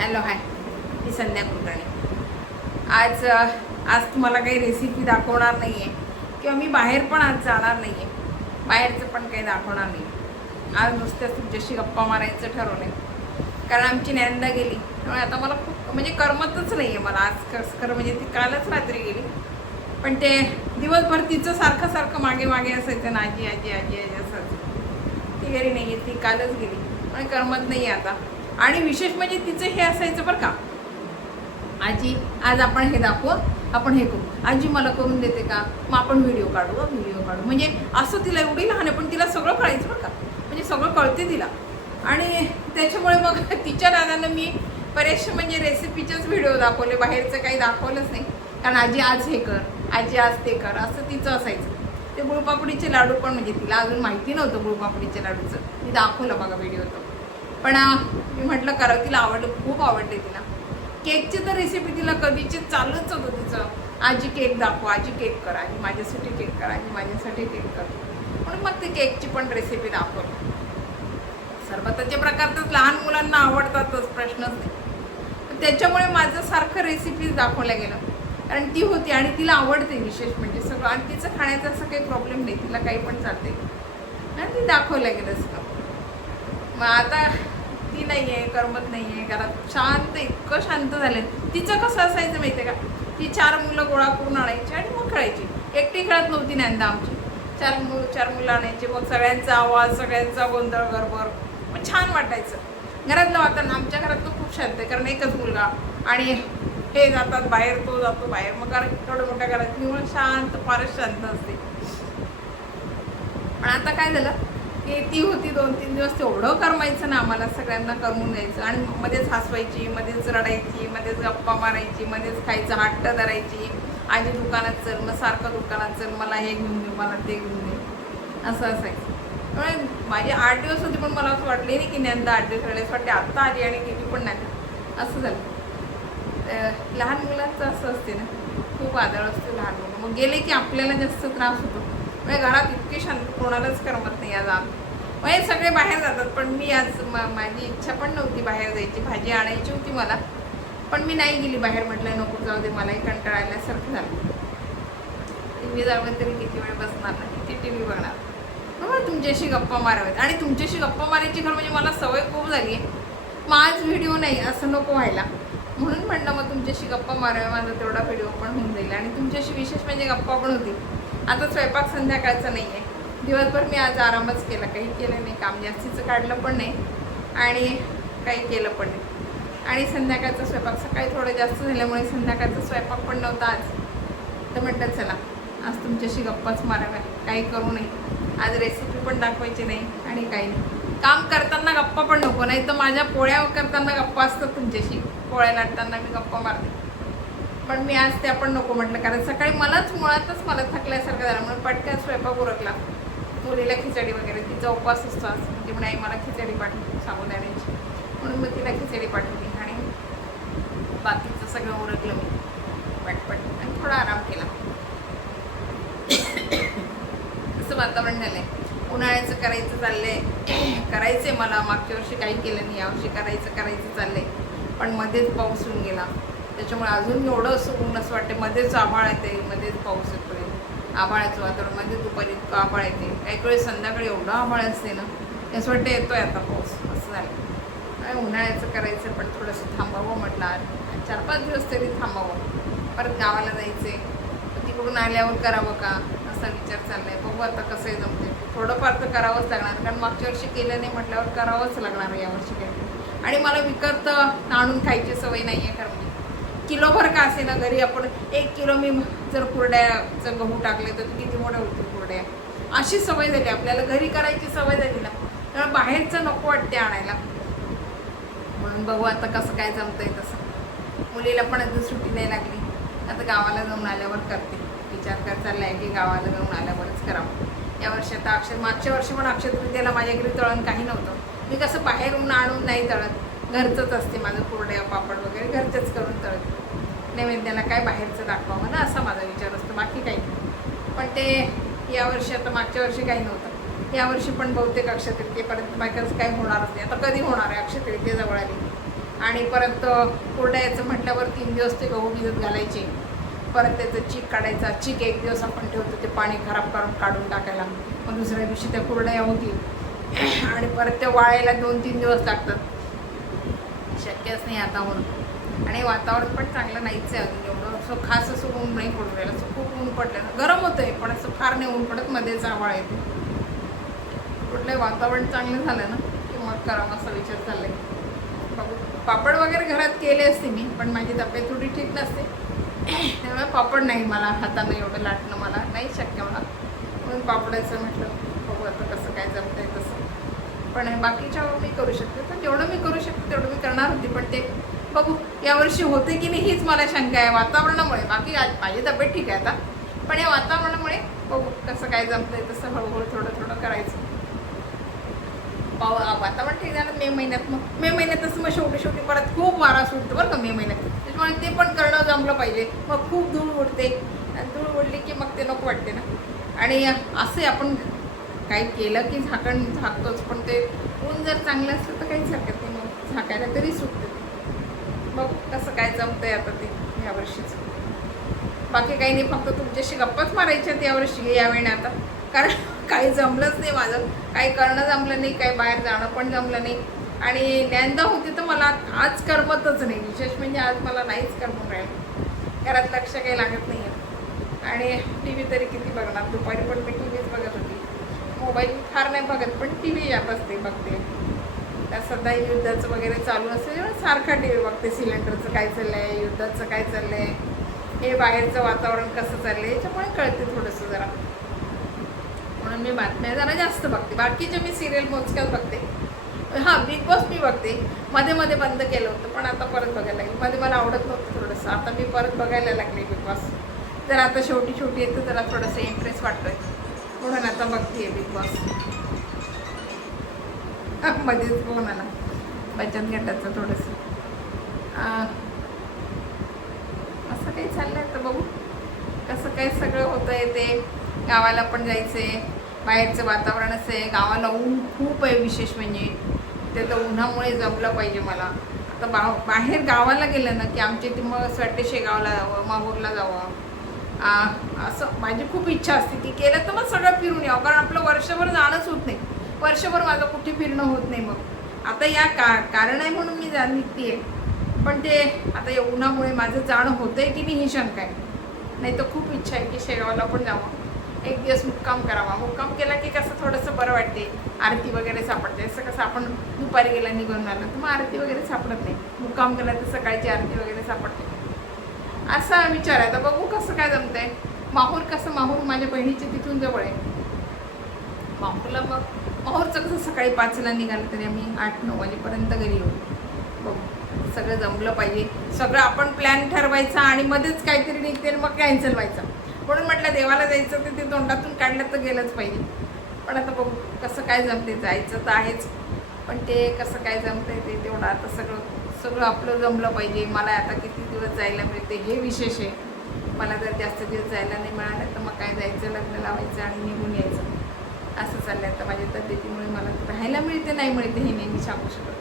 Hello hi, मी संध्या कुलकर्णी। आज तुम्हाला काही रेसिपी दाखवणार नाही आहे किंवा मी बाहेर पण आज जाणार नाही आहे, बाहेरचं पण काही दाखवणार नाही। आज नुसत्याच तुमच्याशी गप्पा मारायचं ठरवलं, कारण आमची नंदा गेली त्यामुळे आता मला खूप म्हणजे करमतच नाही आहे मला आज। खरं म्हणजे ती कालच रात्री गेली, पण ते दिवसभर तिचं सारखं सारखं मागे मागे असायचं ना, आजी आजी आजी आजी असायचं। ती घरी नाही आहे, ती कालच गेली, पण करमत नाही आता। आणि विशेष म्हणजे तिचं हे असायचं बरं का, आजी आज आपण हे दाखवू, आपण हे करू, आजी मला करून देते का, मग आपण व्हिडिओ काढू म्हणजे असं तिला एवढी लहान आहे पण तिला सगळं कळायचं बरं का, म्हणजे सगळं कळते तिला। आणि त्याच्यामुळे मग तिच्या दादांना मी बरेचसे म्हणजे रेसिपीचेच व्हिडिओ दाखवले, बाहेरचं काही दाखवलंच नाही। कारण आजी आज हे कर, आजी आज ते कर, असं तिचं असायचं। ते गुळपापडीचे लाडू पण म्हणजे तिला अजून माहिती नव्हतं गुळपापडीच्या लाडूचं, मी दाखवलं बघा व्हिडिओ तो, पण मी म्हटलं करावं, तिला आवडलं, खूप आवडले तिला। केकची तर रेसिपी तिला कधीची चालूच होतं तिचं, आजी केक दाखव, आजी केक कर, आजी माझ्यासाठी केक कर, आजी माझ्यासाठी केक कर, म्हणून मग ती केकची पण रेसिपी दाखवली। सरबताचे प्रकार तर लहान मुलांना आवडतातच, प्रश्नच नाही। त्याच्यामुळे माझं सारखं रेसिपीज दाखवल्या गेलं, कारण ती होती आणि तिला आवडते विशेष म्हणजे सगळं, आणि तिचं खाण्याचा असं काही प्रॉब्लेम नाही, तिला काही पण चालते आणि ती दाखवल्या गेलं सगळं। मग आता ती नाही आहे, करमत नाही आहे घरात, शांत, इतकं शांत झालं। तिचं कसं असायचं माहिती आहे का, ती 4 मुलं गोळा करून आणायची आणि मग खेळायची, एकटी खेळत नव्हती नंदा आमची। 4 मुलं आणायची, मग सगळ्यांचा आवाज, सगळ्यांचा गोंधळ गडबड, मग छान वाटायचं घरातलं वातावरण। आमच्या घरातलं खूप शांत आहे, कारण एकच मुलगा आणि हे जातात बाहेर, तो जातो बाहेर, मग कारण थोडं मोठ्या घरात निवळ शांत, फारच शांत असते। पण आता काय झालं की ती होती 2-3 दिवस, तेवढं करमायचं ना आम्हाला, सगळ्यांना करमून द्यायचं, आणि मध्येच हसवायची, मध्येच रडायची, मध्येच गप्पा मारायची, मध्येच खायचं हट्ट धरायची, आजी दुकानात चल, मग सारखं दुकानात चल, मला हे घेऊन दे, मला ते घेऊन दे, असं असायचं। त्यामुळे माझे 8 दिवस होते, पण मला असं वाटले नाही की नंदा 8 दिवस राहिले, असं वाटते आत्ता आली आणि गेली पण नाही, असं झालं। लहान मुलांचं असं असते ना, खूप आदळ असते लहान मुलं, मग गेले की आपल्याला जास्त त्रास होतो। म्हणजे घरात इतकी शांत, कोणालाच करमत नाही आज म्हणजे सगळे बाहेर जातात, पण मी आज माझी इच्छा पण नव्हती बाहेर जायची, भाजी आणायची होती मला, पण मी नाही गेली बाहेर, म्हटलं नको जाऊ दे, मलाही कंटाळा आल्यासारखं झालं। टी व्ही जावं तरी किती वेळ बसणार ना, किती टी व्ही बघणार, मग तुमच्याशी गप्पा माराव्यात, आणि तुमच्याशी गप्पा मारायची खरं म्हणजे मला सवय खूप झाली आहे। मग आज व्हिडिओ नाही असं नको व्हायला, म्हणून म्हणलं मग तुमच्याशी गप्पा माराव्या, माझा तेवढा व्हिडिओ पण होऊन जाईल, आणि तुमच्याशी विशेष म्हणजे गप्पा पण होतील। आता स्वयंपाक संध्याकाळचा नाही आहे, दिवसभर मी आज आरामच केला, काही केलं नाही, काम जास्तीचं काढलं पण नाही आणि काही केलं पण नाही। आणि संध्याकाळचा स्वयंपाक सकाळी थोडं जास्त झाल्यामुळे संध्याकाळचा स्वयंपाक पण नव्हता आज, तर म्हटलं चला आज तुमच्याशी गप्पाच माराव्या, काही करू नये, आज रेसिपी पण दाखवायची नाही आणि काही नाही। काम करताना गप्पा पण नको, नाही तर माझ्या पोळ्या करताना गप्पा असतात तुमच्याशी, पोळ्या लाटताना मी गप्पा मारते, पण मी आज त्या पण नको म्हटलं, कारण सकाळी मुळातच मला थकल्यासारखं झालं, म्हणून पटकन स्वयंपाक उरकला। मुलीला खिचडी वगैरे, तिचा उपवास असतो आज, म्हणजे म्हणे आई मला खिचडी पाठवली साबुदाण्याची, म्हणून मग तिला खिचडी पाठवली, आणि बाकीचं सगळं उरकलं मी पटपट, आणि थोडा आराम केला। असं वातावरण झालंय, उन्हाळ्याचं करायचं चाललंय, करायचंय मला, मागच्या वर्षी काही केलं नाही, यावर्षी करायचं चाललंय, पण मध्येच पाऊस येऊन गेला, त्याच्यामुळे अजून एवढं असं ऊन असं वाटते, मध्येच आभाळ येते, मध्येच पाऊस येतोय, आभाळाचं वातावरण, मध्ये दुपारी इतकं आभाळ येते, काही वेळेस संध्याकाळी एवढं आभाळ असते ना, असं वाटतं येतोय आता पाऊस, असं झालं। उन्हाळ्याचं करायचं, पण थोडंसं थांबावं म्हटलं, आज 4-5 दिवस तरी थांबावं, परत गावाला जायचे, तिकडून आल्यावर करावं का असा विचार चाललाय, बघू आता कसंही जमते, थोडंफार तर करावंच लागणार, कारण मागच्या वर्षी केलं नाही म्हटल्यावर करावंच लागणार यावर्षी काही। आणि मला विकत आणून खायची सवय नाही आहे, कारण किलोभर का असे ना, घरी आपण 1 किलो मी जर कुरड्याचं गहू टाकले तर किती मोठ्या होतील कुरड्या, अशी सवय झाली आपल्याला, घरी करायची सवय झाली ना, त्यामुळे बाहेरचं नको वाटते आणायला, म्हणून बघू आता कसं काय जमतंय तसं। मुलीला पण अजून सुट्टी नाही लागली, आता गावाला जाऊन आल्यावर करते, विचार चाललाय की गावाला जाऊन आल्यावरच करावं यावर्षी। आता मागच्या वर्षी पण अक्षय तृतीयेला माझ्या घरी तळण काही नव्हतं, मी कसं बाहेरून आणून नाही तळत, घरचंच असते माझं, कुरड्या पापड वगैरे घरचेच करून तळते, नैवेद्याला काय बाहेरचं दाखवावं ना, असा माझा विचार असतो, बाकी काही नाही। पण ते यावर्षी, आता मागच्या वर्षी काही नव्हतं, यावर्षी पण बहुतेक अक्षय तृतीयेपर्यंत बायकाच काही होणारच नाही, आता कधी होणार आहे, अक्षय तृतीये जवळ आली, आणि परत कुरडयाचं म्हटल्यावर 3 दिवस ते गहू भिजत घालायचे, परत त्याचं चीक काढायचा, चीक 1 दिवस आपण ठेवतो ते पाणी खराब करून काढून टाकायला, मग दुसऱ्या दिवशी त्या कुरडया होतील आणि परत त्या वाळायला 2-3 दिवस लागतात. शक्यच नाही आता म्हणून. आणि वातावरण पण चांगलं नाहीच आहे अजून, एवढं असं खास असं ऊन नाही पडून राहिलं, असं खूप ऊन पडलं ना, गरम होतं आहे पण असं फार नाही ऊन पडत, मध्येच आभाळ येते. कुठलं वातावरण चांगलं झालं ना की मग करावं असा विचार चाललाय. बघू, पापड वगैरे घरात केले असते मी, पण माझी तब्येत थोडी ठीक नसते त्यामुळे पापड नाही, मला हातानं एवढं लाटणं मला नाही शक्य मला, म्हणून पापडाचं म्हटलं बघू आता कसं काय जमतंय तसं. पण बाकीच्या मी करू शकते, पण जेवढं मी करू शकते तेवढं मी करणार होती, पण ते बघू यावर्षी होते की नाही हीच मला शंका आहे वातावरणामुळे. बाकी माझी तब्येत ठीक आहे आता, पण या वातावरणामुळे बघू कसं काय जमतंय तसं हळूहळू थोडं थोडं करायचं. वातावरण ठीक झालं मे महिन्यात, मग मे महिन्यात तसं मग शेवटी परत खूप वारा सुटतो बरं का मे महिन्यात, त्याच्यामुळे ते पण करणं जमलं पाहिजे. मग खूप धूळ उडते आणि धूळ उडली की मग ते नको वाटते ना. आणि असे आपण काही केलं की झाकतोच, पण ते ऊन जर चांगलं असलं तर काहीच हरकत नाही, मग झाकायला तरी सुटते. मग कसं काय जमतंय आता ते यावर्षीच. बाकी काही नाही, फक्त तुमच्याशी गप्पाच मारायच्या यावर्षी यावेळी आता, कारण काही जमलंच नाही माझं, काही करणं जमलं नाही, काही बाहेर जाणं पण जमलं नाही. आणि ज्ञानदा होती तर मला आज करमतच नाही, विशेष म्हणजे आज मला नाहीच करमून राहील, घरात लक्ष काही लागत नाही आहे. आणि टी व्ही तरी किती बघणार, दुपारी पण मी टी व्हीच बघत होती, मोबाईल फार नाही बघत, पण टी व्ही यात असते बघते. त्या सध्या युद्धाचं वगैरे चालू असेल सारखा टी व्ही बघते, सिलेंडरचं काय चाललं आहे, युद्धाचं काय चाललं आहे, हे बाहेरचं वातावरण कसं चाललं आहे, याच्यामुळे कळते थोडंसं जरा, म्हणून मी बातम्या जरा जास्त बघते. बाकीचे मी सिरियल मोजक्यात बघते. हां, बिग बॉस मी बघते, मध्ये मध्ये बंद केलं होतं पण आता परत बघायला लागली. मध्ये मला आवडत नव्हतं थोडंसं, आता मी परत बघायला लागले बिग बॉस. जर आता शेवटी येतं जरा थोडंसं इंटरेस्ट वाटतोय, म्हणून आता बघते बिग बॉस. मध्येच बघून आला बचत गटाचं थोडंसं असं काही चाललंय. तर बघू कसं काय सगळं होतं आहे. ते गावाला पण जायचं आहे, बाहेरचं वातावरण असं आहे, गावाला ऊन खूप आहे, विशेष म्हणजे ते तर उन्हामुळे जमलं पाहिजे मला. आता बाहेर गावाला गेलं ना की आमच्या इथे मग असं वाटते शेगावला जावं, माहूरला जावं, असं माझी खूप इच्छा असते की केलं तर मग सगळं फिरून यावं, कारण आपलं वर्षभर जाणंच होत नाही, वर्षभर माझं कुठे फिरणं होत नाही. मग आता या कारण आहे म्हणून मी निघते आहे, पण ते आता या उन्हामुळे माझं जाणं होतं आहे की नाही ही शंका आहे. नाही तर खूप इच्छा आहे की शेगावला पण जावं, एक दिवस मुक्काम करावा. मुक्काम केला की कसं थोडंसं बरं वाटते, आरती वगैरे सापडते. असं कसं आपण दुपारी गेला निघून आला तर मग आरती वगैरे सापडत नाही, मुक्काम केला तर सकाळची आरती वगैरे सापडते, असा विचार आहे. तर बघू कसं काय जमतंय. माहूर कसं, माहूर माझ्या बहिणीच्या तिथून जवळ आहे माहूरला, मग माहूरचं कसं सकाळी 5ला निघालं तरी आम्ही 8-9 वाजेपर्यंत घरी येऊ. बघू सगळं जमलं पाहिजे, सगळं आपण प्लॅन ठरवायचा आणि मध्येच काहीतरी निघते मग कॅन्सल व्हायचं. म्हणून म्हटलं देवाला जायचं तर ते तोंडातून काढलं तर गेलंच पाहिजे. पण आता बघू कसं काय जमते, जायचं तर आहेच, पण ते कसं काय जमतंय ते तेवढं आता सगळं आपलं जमलं पाहिजे. मला आता किती दिवस जायला मिळते हे विशेष आहे. मला जर जास्त दिवस जायला नाही मिळालं तर मग काय जायचं, लग्न लावायचं आणि निघून यायचं, असं चाललं आहे. आता माझ्या तब्येतीमुळे मला राहायला मिळते नाही मिळते हे नेहमी सांगू शकत.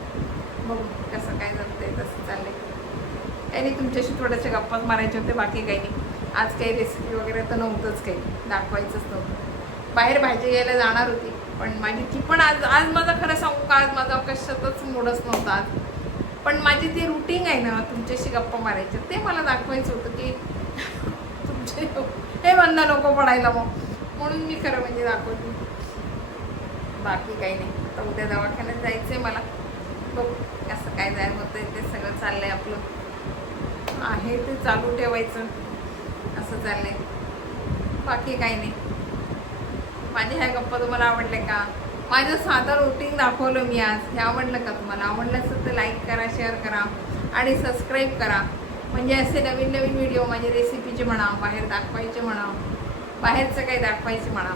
बघू कसं काय जमतंय तसं चाललं आहे. काही नाही, तुमच्याशी थोड्याशा गप्पाच मारायचे होते, बाकी काही नाही. आज काही रेसिपी वगैरे तर नव्हतंच, काही दाखवायचंच नव्हतं. बाहेर भाजी घ्यायला जाणार होती पण माझी ती पण आज माझा खरं सांगू का, आज माझा कशातच मूडच नव्हता आज. पण माझी ती रुटीन आहे ना तुमच्याशी गप्पा मारायचं, ते मला दाखवायचं होतं की तुमचे हे म्हणणं नको पडायला मग, म्हणून मी खरं म्हणजे दाखवते. बाकी काही नाही. आता उद्या दवाखान्यात जायचं आहे मला, बघ कसं काय जायला होतं आहे. ते सगळं चाललं आहे आपलं, आहे ते चालू ठेवायचं, असं चाललं आहे. बाकी काही नाही. माझे ह्या गप्पा तुम्हाला आवडले का, माझं साधं रुटीन दाखवलं मी आज, हे आवडलं का तुम्हाला? आवडलं असेल तर लाईक करा, शेअर करा आणि सबस्क्राईब करा, म्हणजे असे नवीन नवीन व्हिडिओ माझे रेसिपीचे म्हणा, बाहेर दाखवायचे म्हणा, बाहेरचं काही दाखवायचे म्हणा,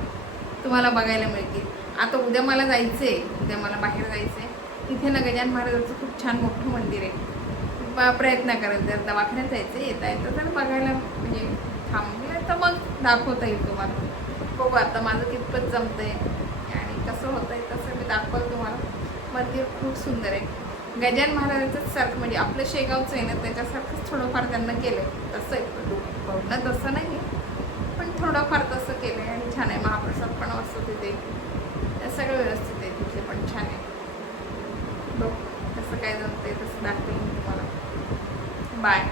तुम्हाला बघायला मिळतील. आता उद्या मला जायचं आहे, उद्या मला बाहेर जायचं आहे. तिथे ना गजानन महाराजांचं खूप छान मोठं मंदिर आहे, प्रयत्न करत जर दवाखान्यात जायचं येता येतं तर बघायला, म्हणजे थांबलं तर मग दाखवता येईल तुम्हाला. बघू आता माझं कितपत जमतं आहे आणि कसं होतं आहे तसं मी दाखवलं तुम्हाला. मंदिर खूप सुंदर आहे, गजानन महाराजांचंच सारखं म्हणजे आपलं शेगावचं आहे ना त्याच्यासारखंच थोडंफार त्यांना केलंय. तसं आहे पूर्ण तसं नाही आहे पण थोडंफार तसं केलंय आणि छान आहे. महाप्रसाद पण असतो तिथे, ते सगळं व्यवस्थित आहे तिथे पण छान आहे. बघ कसं काय जमतंय तसं दाखवेल मी तुम्हाला. बाय.